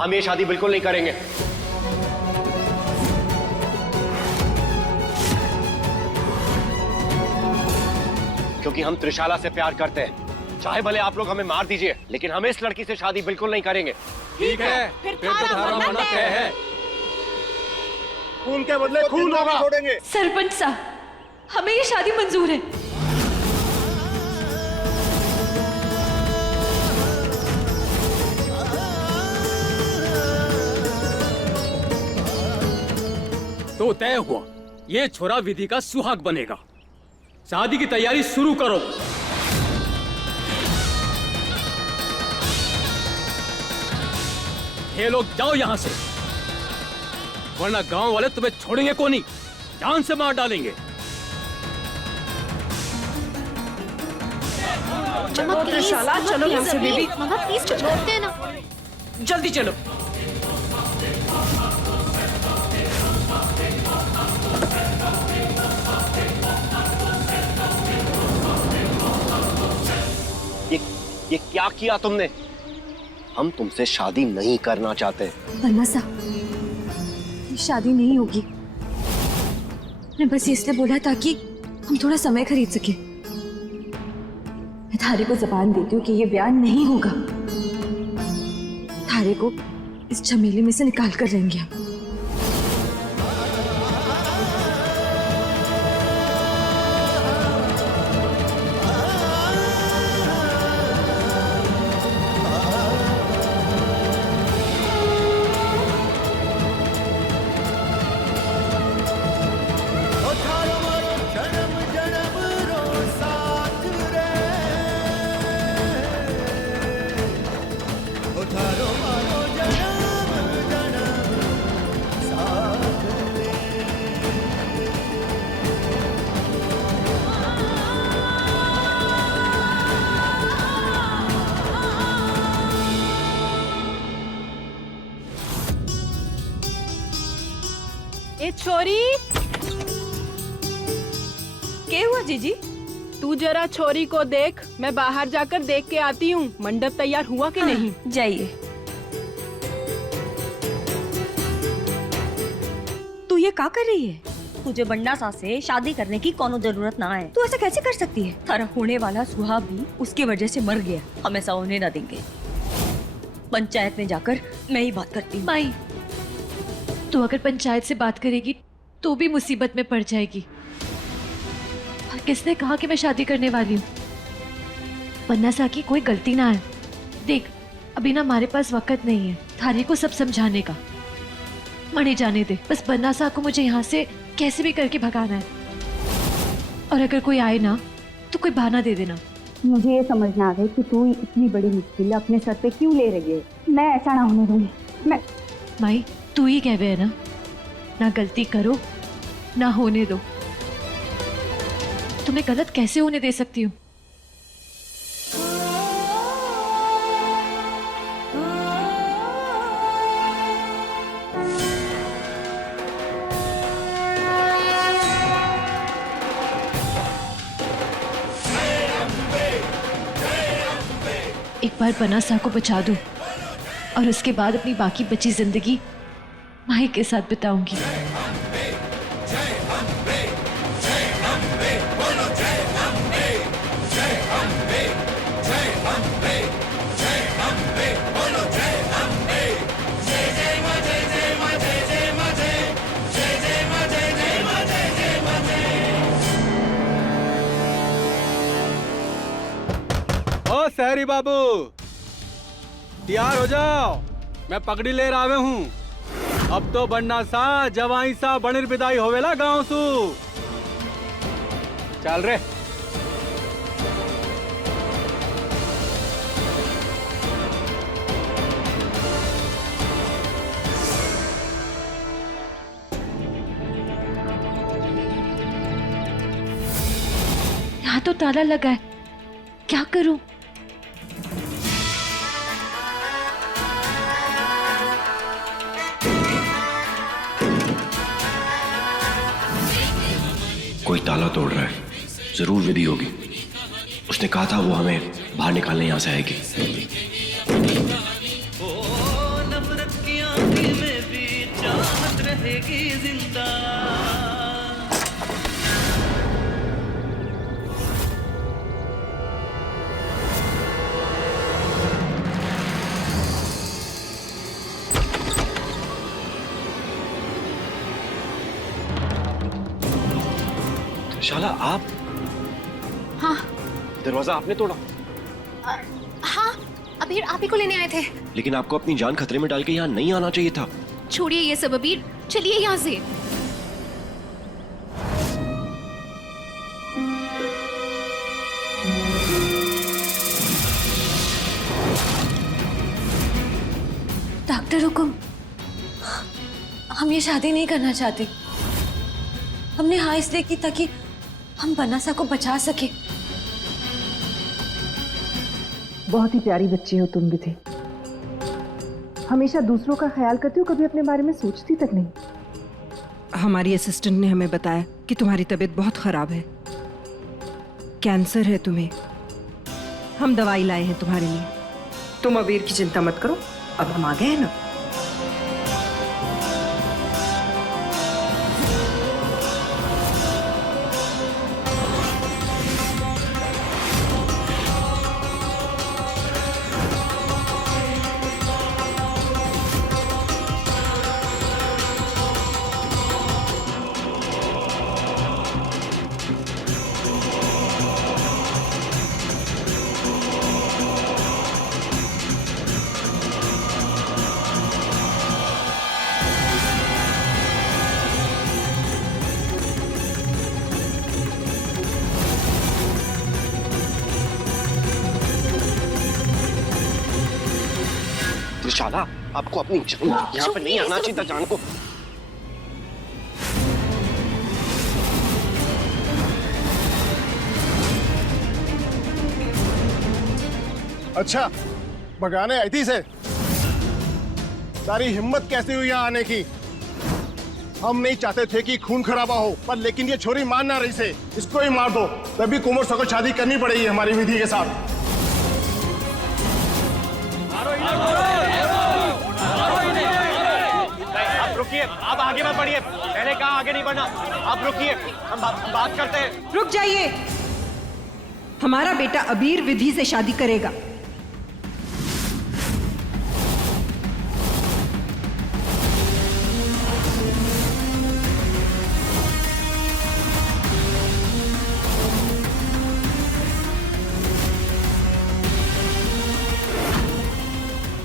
हम ये शादी बिल्कुल नहीं करेंगे। क्योंकि हम त्रिशाला से प्यार करते हैं। चाहे भले आप लोग हमें मार दीजिए, लेकिन हम इस लड़की से शादी बिल्कुल नहीं करेंगे। ठीक है, फिर तो तुम्हारा मना तय है। खून के बदले खून होगा। छोड़ेंगे। सरपंच साहब, हमें ये शादी मंजूर है। तो तय हुआ, ये छोरा विधि का सुहाग बनेगा। शादी की तैयारी शुरू करो। ये लोग जाओ यहां से, वरना गांव वाले तुम्हें छोड़ेंगे को नहीं, जान से मार डालेंगे। त्रिशाला, चलो यहाँ से बेबी। मम्मा प्लीज छोड़ते हैं ना, जल्दी चलो। ये क्या किया तुमने? हम तुमसे शादी नहीं करना चाहते। बन्ना साहब, ये शादी नहीं होगी। मैं बस इसलिए बोला ताकि हम थोड़ा समय खरीद सके। मैं थारे को जबान देती हूँ कि ये ब्याह नहीं होगा। थारे को इस झमेले में से निकाल कर रहेंगे हम। ए छोरी, क्या हुआ जीजी? तू जरा छोरी को देख, मैं बाहर जाकर देख के आती हूँ। मंडप तैयार हुआ कि नहीं? जाइए। तू ये क्या कर रही है? तुझे बंडा सा से शादी करने की कोनो जरूरत ना है। तू ऐसा कैसे कर सकती है? थारा होने वाला सुहाग भी उसकी वजह से मर गया। हम ऐसा होने ना देंगे। पंचायत में जाकर मैं ही बात करती हूँ। माई, तू अगर पंचायत से बात करेगी तो भी मुसीबत में पड़ जाएगी। और किसने कहा कि मैं शादी करने वाली हूँ? बन्ना सा की कोई गलती ना है। देख, अभी ना हमारे पास वक्त नहीं है थारे को सब समझाने का। मरे जाने दे, बस बन्ना सा को मुझे यहाँ से कैसे भी करके भगाना है। और अगर कोई आए ना तो कोई बहाना दे देना। मुझे ये समझना आ रहा है कि तू इतनी बड़ी मुश्किल अपने सर पे क्यों ले रही है। मैं ऐसा ना होने दूंगी। मैं माई, तू ही कहवे है ना गलती करो ना होने दो। तुम्हें गलत कैसे होने दे सकती हूँ? एक बार बन्ना सा को बचा दो और उसके बाद अपनी बाकी बची जिंदगी माही के साथ बिताऊंगी। ओ सहरी बाबू, तैयार हो जाओ, मैं पगड़ी ले रहा हूँ। अब तो बन्ना सा जवाई सा बनिर विदाई होवेला गाँव सू। चल रे। यहाँ तो ताला लगा है, क्या करूं? कोई ताला तोड़ रहा है, जरूर विधि होगी। उसने कहा था वो हमें बाहर निकालने यहाँ से आएगी। रहेगी जिंदा। त्रिशाला, आप? हाँ दरवाजा आपने तोड़ा? हाँ, अबीर आप ही को लेने आए थे। लेकिन आपको अपनी जान खतरे में डाल के यहाँ नहीं आना चाहिए था। छोड़िए ये सब अबीर, चलिए यहाँ से। डॉक्टर हुकुम, हम ये शादी नहीं करना चाहते। हमने हाँ इसलिए की ताकि हम बनासा को बचा सके। बहुत ही प्यारी बच्ची हो तुम विधि। हमेशा दूसरों का ख्याल करती हो, कभी अपने बारे में सोचती तक नहीं। हमारी असिस्टेंट ने हमें बताया कि तुम्हारी तबीयत बहुत खराब है, कैंसर है तुम्हें। हम दवाई लाए हैं तुम्हारे लिए। तुम अबीर की चिंता मत करो, अब हम आ गए हैं ना। त्रिशाला, आपको अपनी जान यहाँ पे नहीं आना चाहिए था। जान को अच्छा, भगाने आई थी इसे? सारी हिम्मत कैसे हुई यहाँ आने की? हम नहीं चाहते थे कि खून खराबा हो, पर लेकिन ये छोरी मान ना रही से। इसको ही मार दो, तभी कुंवर को शादी करनी पड़ेगी हमारी विधि के साथ। आप रुकिए, आप आगे मत बढ़िए। मैंने कहा आगे नहीं बढ़ना। आप रुकिए, हम बात करते हैं। रुक जाइए। हमारा बेटा अबीर विधि से शादी करेगा।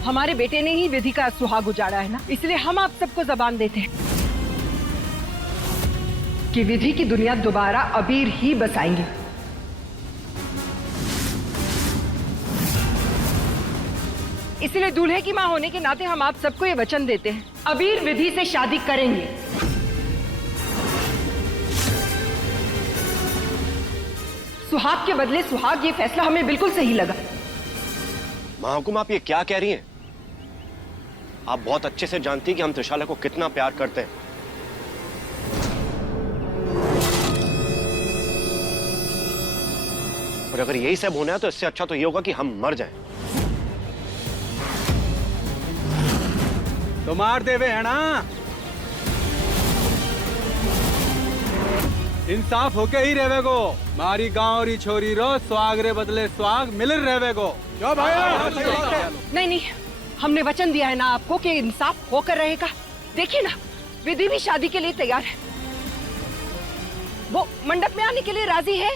हमारे बेटे ने ही विधि का सुहाग उजाड़ा है ना, इसलिए हम आप सबको जबान देते हैं कि विधि की दुनिया दोबारा अबीर ही बसाएंगे। इसलिए दूल्हे की मां होने के नाते हम आप सबको ये वचन देते हैं, अबीर विधि से शादी करेंगे। सुहाग के बदले सुहाग, ये फैसला हमें बिल्कुल सही लगा। महाहुकुम, आप ये क्या कह रही हैं? आप बहुत अच्छे से जानती हैं कि हम त्रिशाला को कितना प्यार करते हैं। और अगर यही सब होना है तो इससे अच्छा तो ये होगा कि हम मर जाएं। तो मार देवे है ना? इंसाफ होके ही रहवे गो। मारी गांव री छोरी रो स्वाग रे बदले स्वाग मिल रहवे गो। क्यों भाई? नहीं नहीं, हमने वचन दिया है ना आपको कि इंसाफ होकर रहेगा। देखिए ना, विधि भी शादी के लिए तैयार है। वो मंडप में आने के लिए राजी है।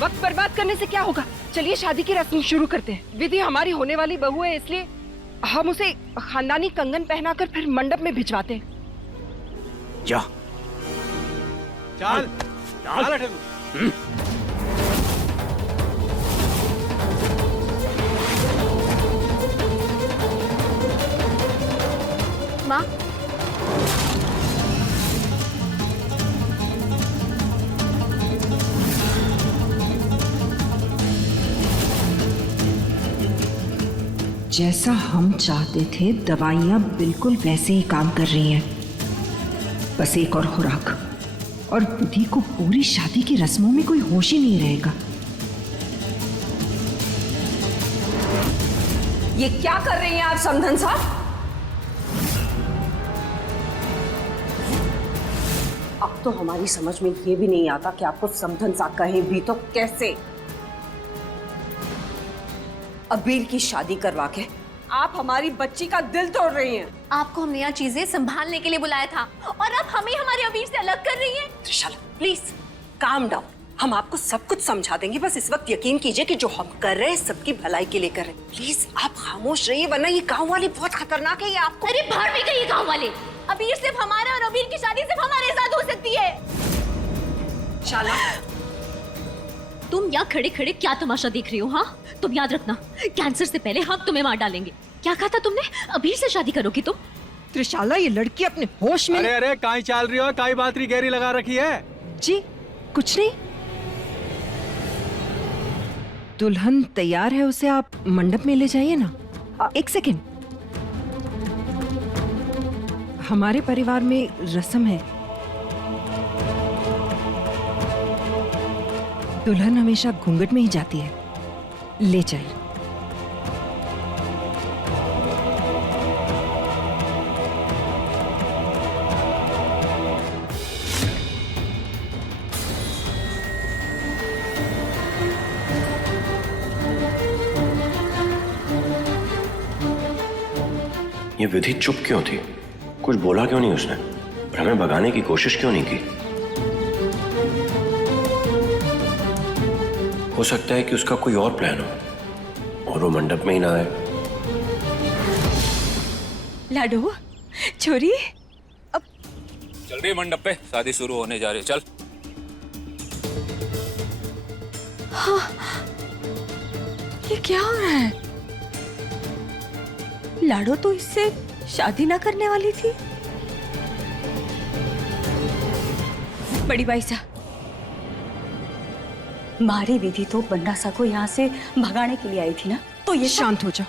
वक्त बर्बाद करने से क्या होगा? चलिए शादी की रस्म शुरू करते हैं। विधि हमारी होने वाली बहू है, इसलिए हम उसे खानदानी कंगन पहनाकर फिर मंडप में भिजवाते हैं। जा चल चल। माँ, जैसा हम चाहते थे, दवाइयां बिल्कुल वैसे ही काम कर रही हैं। बस एक और खुराक और विधि को पूरी शादी की रस्मों में कोई होश ही नहीं रहेगा। ये क्या कर रही हैं आप समधन साहब? अब तो हमारी समझ में ये भी नहीं आता कि आपको समधन साहब कहे भी तो कैसे। अबीर की शादी करवा के आप हमारी बच्ची का दिल तोड़ रही हैं। आपको हमने यहाँ चीजें संभालने के लिए बुलाया था और आप हमें हमारे अबीर से अलग कर रही हैं। त्रिशाला प्लीज काम डाउन, हम आपको सब कुछ समझा देंगे। बस इस वक्त यकीन कीजिए कि जो हम कर रहे हैं सबकी भलाई के लिए कर रहे हैं। प्लीज आप खामोश रहिए, वरना ये गांव वाले बहुत खतरनाक है। ये आपको अरे बाहर में गई गाँव वाले। अबीर सिर्फ हमारा और अबीर की शादी सिर्फ हमारे साथ हो सकती है। शाला तुम यहाँ खड़े खड़े क्या तमाशा देख रही हो? हाँ, तुम याद रखना, कैंसर से पहले हम तुम्हें मार डालेंगे। क्या कहा था तुमने? अबीर से शादी करोगी तुम? त्रिशाला ये लड़की अपने होश में। अरे अरे काई चाल रही हो? काई बातरी गहरी लगा रखी है? जी कुछ नहीं। दुल्हन तैयार है, उसे आप मंडप में ले जाइए ना। एक सेकेंड, हमारे परिवार में रस्म है, दुल्हन हमेशा घूंघट में ही जाती है। ले जाइए। ये विधि चुप क्यों थी? कुछ बोला क्यों नहीं उसने? और हमें भगाने की कोशिश क्यों नहीं की? हो सकता है कि उसका कोई और प्लान हो और वो मंडप में ही ना आए। लाडो छोरी, अब चल रही मंडप पे, शादी शुरू होने जा रही है। चल। हाँ, ये क्या हो रहा है? लाडो तो इससे शादी ना करने वाली थी। बड़ी भाई साहब, मारी विधि तो बन्नासा को यहाँ से भगाने के लिए आई थी ना, तो ये शांत हो जाओ।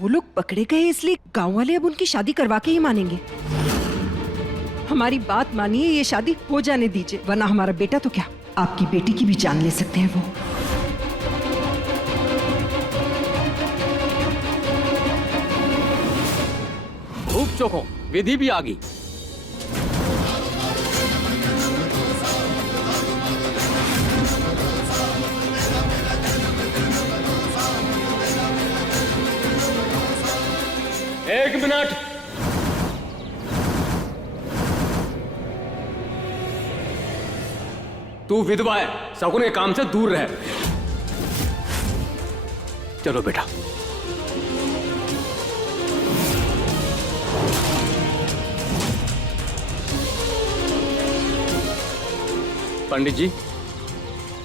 वो लोग पकड़े गए इसलिए गांव वाले अब उनकी शादी करवा के ही मानेंगे। हमारी बात मानिए, ये शादी हो जाने दीजिए, वरना हमारा बेटा तो क्या, आपकी बेटी की भी जान ले सकते हैं वो। धूप चोको, विधि भी आ गई। एक मिनट। तू विधवा है, शगुन के काम से दूर रह। चलो बेटा। पंडित जी,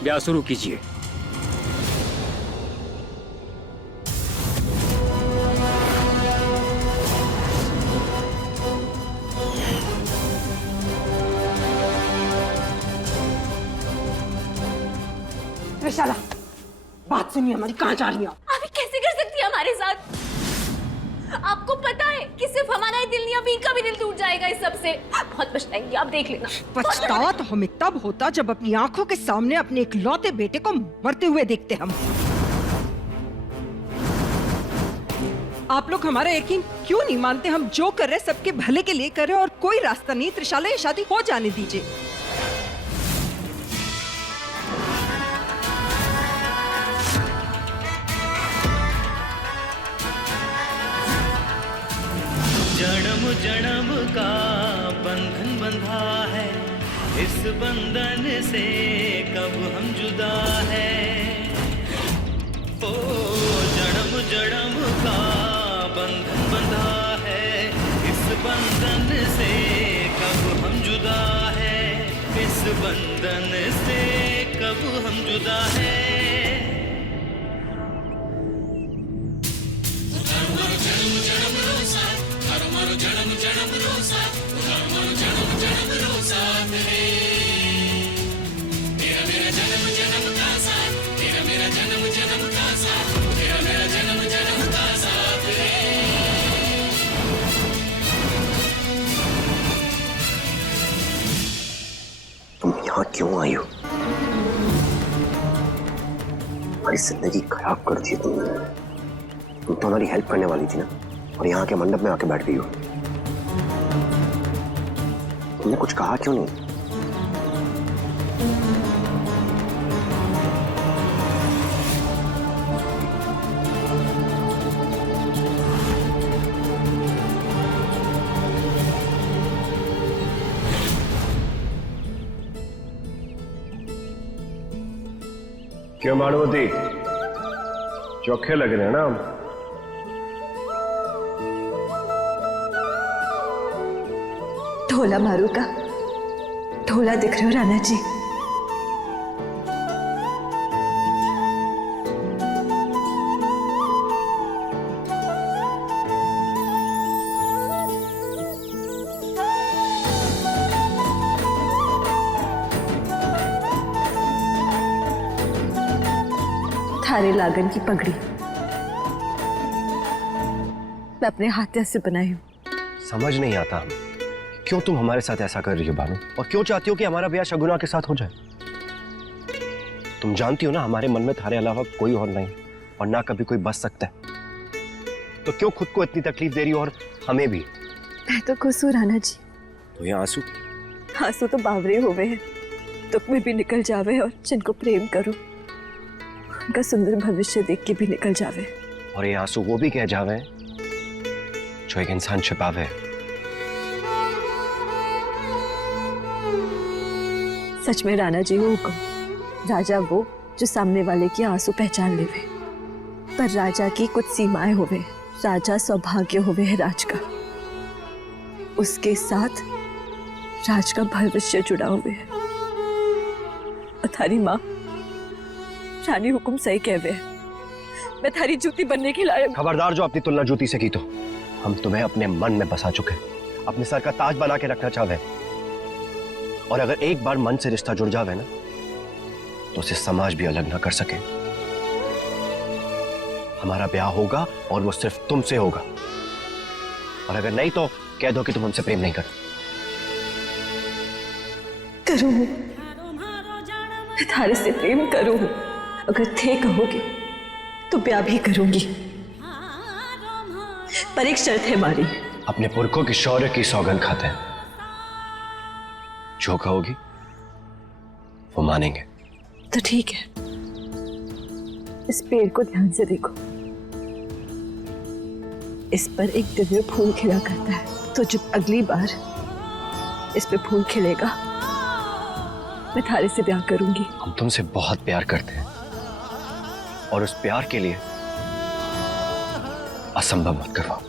ब्याह शुरू कीजिए। त्रिशाला, बात सुनिए हमारी, कहाँ जा रही हैं आप? आप कैसे कर सकती है हमारे साथ? आपको पता है कि सिर्फ हमारा ही दिल नहीं, अबीर का भी दिल टूट जाएगा इस सब से। बहुत पछताएंगे, आप देख लेना। पछतावा तो हमें तब होता जब अपनी आंखों के सामने अपने इकलौते बेटे को मरते हुए देखते हम। आप लोग हमारा यकीन क्यों नहीं मानते? हम जो कर रहे सबके भले के लिए कर रहे और कोई रास्ता नहीं। त्रिशाला, ये शादी हो जाने दीजिए। जन्म जन्म का बंधन बंधा है, इस बंधन से कब हम जुदा है। ओ जन्म जन्म का बंधन बंधा है, इस बंधन से कब हम जुदा है। इस बंधन से कब हम जुदा है। तुम यहाँ क्यों आई हो? हमारी जिंदगी खराब कर दी तुमने। तुम तो हमारी हेल्प करने वाली थी ना, और यहाँ के मंडप में आके बैठ गई हो। तुमने कुछ कहा क्यों नहीं? क्यों मानवती, चोखे लग रहे हैं ना हम? ढोला मारू का ढोला दिख रहे हो राणा जी? थारे लागन की पगड़ी मैं अपने हाथ से बनाई हूँ। समझ नहीं आता क्यों तुम हमारे साथ ऐसा कर रही हो भानु, और क्यों चाहती हो कि हमारा ब्याह शगुना के साथ हो जाए? तुम जानती हो ना हमारे मन में थारे अलावा कोई और नहीं, और ना कभी कोई बच सकता है। तो क्यों खुद को इतनी तकलीफ दे रही हो, और हमें भी? मैं तो खुश हूँ राणा जी। तो ये आंसू? आंसू तो बावरे हो गए हैं, दुख में भी निकल जावे, और जिनको प्रेम करो उनका सुंदर भविष्य देख के भी निकल जावे। और ये आंसू वो भी कह जावे जो एक इंसान छिपावे। सच में राणा जी वो को राजा वो जो सामने वाले की आंसू पहचान लेवे, पर राजा की कुछ सीमाएं होवे। राजा सौभाग्य होवे है राज का, उसके साथ राज का भविष्य जुड़ा हुए है। और थारी माँ रानी हुकुम सही कहवे है, मैं थारी जूती बनने के लायक। खबरदार जो अपनी तुलना जूती से की तो। हम तुम्हें अपने मन में बसा चुके, अपने सर का ताज बना के रखना चाहे, और अगर एक बार मन से रिश्ता जुड़ जावे ना तो उसे समाज भी अलग ना कर सके। हमारा ब्याह होगा और वो सिर्फ तुमसे होगा, और अगर नहीं तो कह दो कि तुम हमसे प्रेम नहीं करते। करूँ मैं थारे से प्रेम करूँ, अगर थे कहोगे तो ब्याह भी करूंगी, पर एक शर्त है हमारी। अपने पुरखों की शौर्य की सौगंध खाते हैं, जो कहोगी वो मानेंगे। तो ठीक है, इस पेड़ को ध्यान से देखो, इस पर एक दिव्य फूल खिला करता है, तो जब अगली बार इस पे फूल खिलेगा मैं थारे से ब्याह करूंगी। हम तुमसे बहुत प्यार करते हैं, और उस प्यार के लिए असंभव मत करवाओ।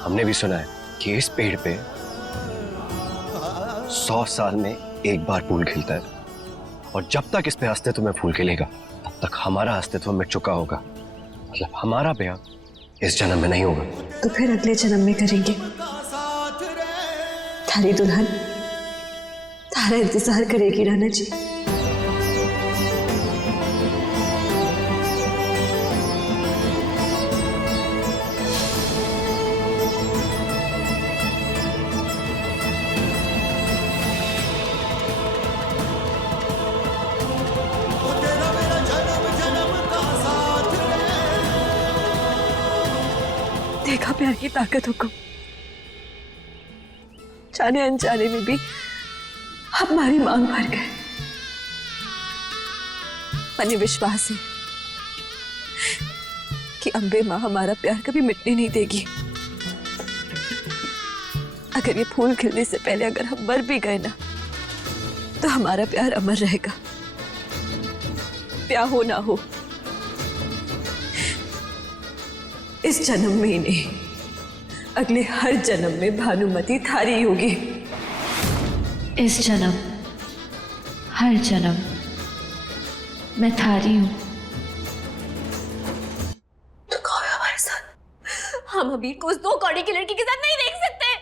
हमने भी सुना है कि इस पेड़ पे 100 साल में एक बार फूल खिलता है, और जब तक इस पे अस्तित्व में फूल खिलेगा तब तक हमारा अस्तित्व मिट चुका होगा। मतलब हमारा ब्याह इस जन्म में नहीं होगा। तो फिर अगले जन्म में करेंगे। थारी दुल्हन थारा इंतजार करेगी राणा जी। देखा प्यार की ताकत हुक्म, जाने अनजाने में भी हमारी मांग भर गए। मने विश्वास है कि अम्बे माँ हमारा प्यार कभी मिटने नहीं देगी। अगर ये फूल खिलने से पहले अगर हम मर भी गए ना तो हमारा प्यार अमर रहेगा, ब्याह हो ना हो। इस जन्म में ही नहीं, अगले हर जन्म में भानुमति थारी होगी। इस जन्म हर जन्म मैं थारी हूँ। तो कहो हमारे साथ, हम अभी को उस 2 कौड़ी की लड़की के साथ नहीं देख सकते।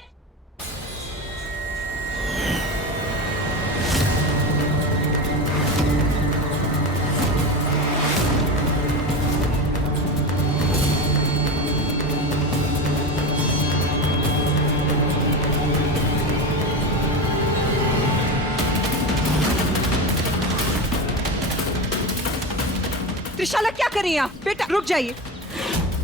त्रिशाला क्या कर रही हैं आप? बेटा रुक जाइए,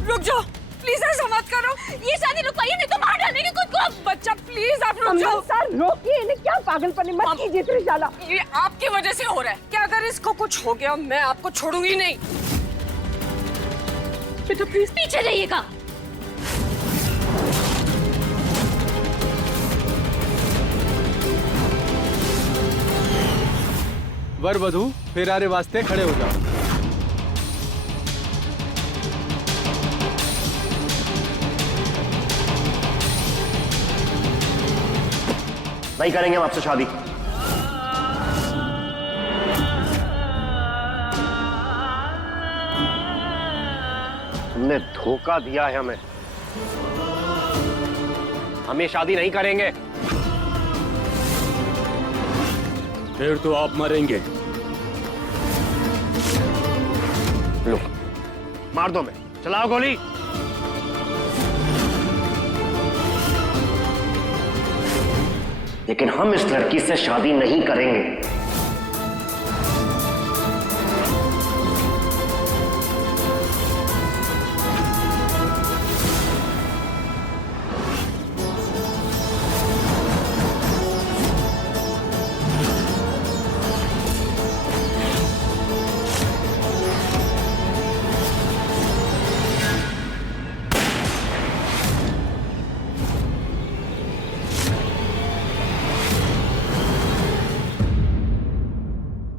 रुक जाओ प्लीज, ऐसा मत करो। ये शादी रुकवाइए नहीं तो मार डालेंगे खुद को। बच्चा प्लीज आप रुक जाओ। सर रोकिए इन्हें, क्या पागलपन मत कीजिए त्रिशाला। ये आपकी वजह से हो रहा है। क्या अगर इसको कुछ हो गया मैं आपको छोड़ूंगी नहीं। बेटा प्लीज पीछे जाइएगा। वर वधू फेरारे वास्ते खड़े हो जाओ। नहीं करेंगे हम आपसे शादी। तुमने धोखा दिया है हमें। हम ये शादी नहीं करेंगे। फिर तो आप मरेंगे। लो मार दो, मैं चलाओ गोली। लेकिन हम इस लड़की से शादी नहीं करेंगे।